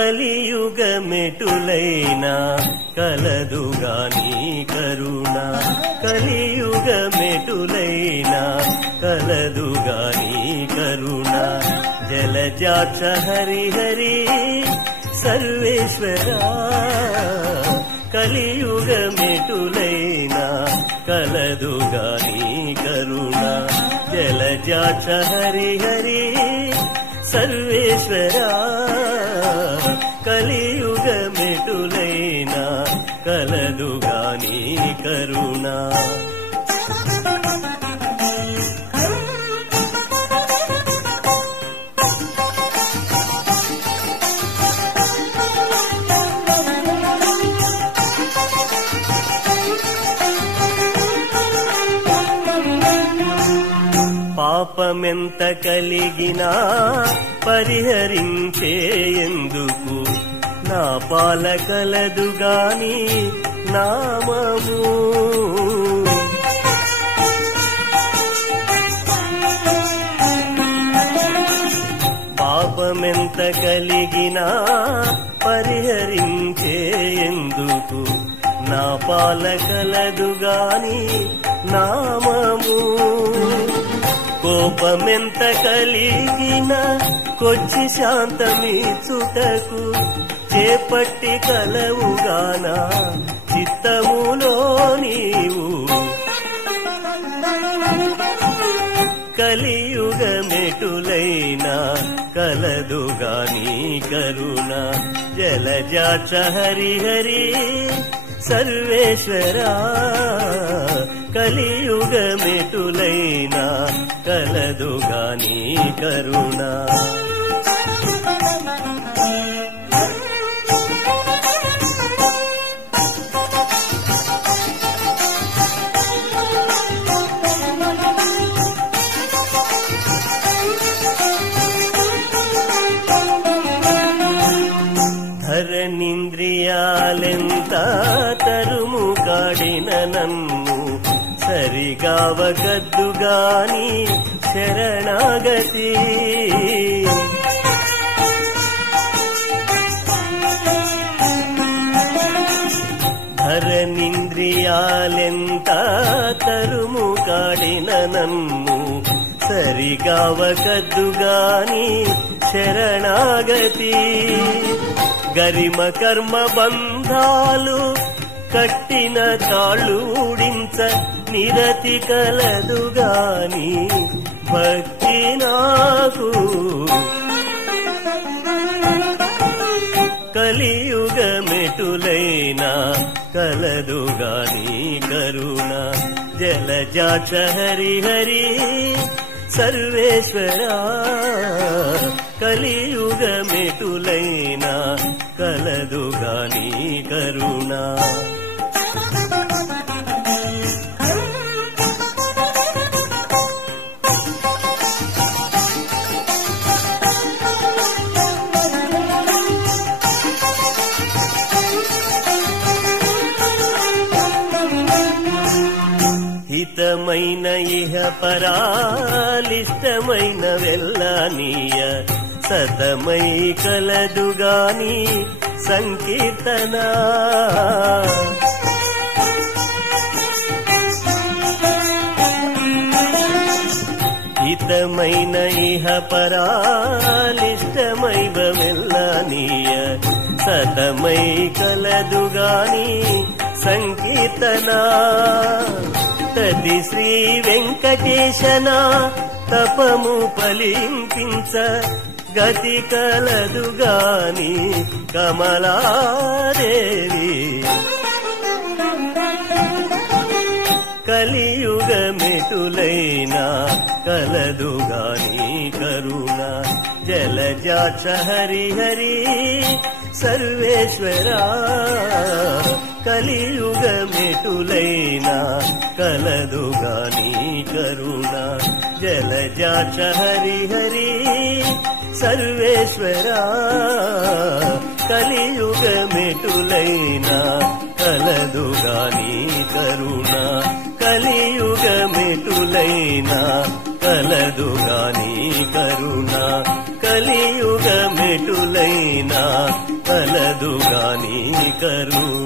కలియుగ మెటులైనా కలదుగాని కరుణ కలియుగ మెటులైనా కలదుగాని కరుణ జలజాక్ష హరిహరి సర్వేశ్వరా కలియుగ మెటులైనా కలదుగాని కరుణ జలజాక్ష హరిహరి సర్వేశ్వరా కలియుగ మెటులైనా కలదుగాని కరుణ పాపమెంత కలిగినా పరిహరించేందుకు నా పాల కలదుగాని నామము పాపమెంత కలిగినా పరిహరించేందుకు నా పాల కలదుగాని నామము కోపమెంత కలిగిన కొచ్చి శాంతమీచుటకు చేపట్టి కలవుగాన చిత్తములో నీవు కలియుగ మెటులైనా కలదుగాని కరుణ జలజాక్ష హరిహరి సర్వేశ్వరా కలియుగ మెటులైనా కలదుగాని కరుణ ధరణీంద్రియాలెంత తరుము కాడిన నన్ను సరిగావగద్దుగాని శరణాగతి ధరణీంద్రియాలెంత తరుము కాడిన నన్ను సరిగావగద్దుగాని శరణాగతి గరిమ కర్మ బంధాలు కట్టిన తాళూడించ నిరతి కలదుగాని భక్తి నాకు కలియుగ మెటులైనా కలదుగాని కరుణ జలజాక్ష హరిహరి సర్వేశ్వరా కలియుగ మెటులైనా కలదుగాని కరుణ హితమైన ఇహ పరాలిష్టమైన వెల్లానీయ సతమై కలదుగాని సంకీర్తన హితమైన ఇహ పరాలిష్టమైవ వెల్లానీయ సతమై కలదుగాని సంకీర్తన తది శ్రీ వెంకటేశన తపము ఫలింపించ గతి కలదుగాని కమలాదేవి కలియుగ మెటులైనా కలదుగాని కరుణ జలజాక్ష హరిహరి సర్వేశ్వరా కలియుగ మెటులైనా కలదుగాని కరుణ జలజాక్ష హరిహరి సర్వేశ్వరా కలియుగ మెటులైనా కలదుగాని కరుణ కలియుగ మెటులైనా కలదుగాని కరుణ కలియుగ మెటులైనా కలదుగాని కరుణ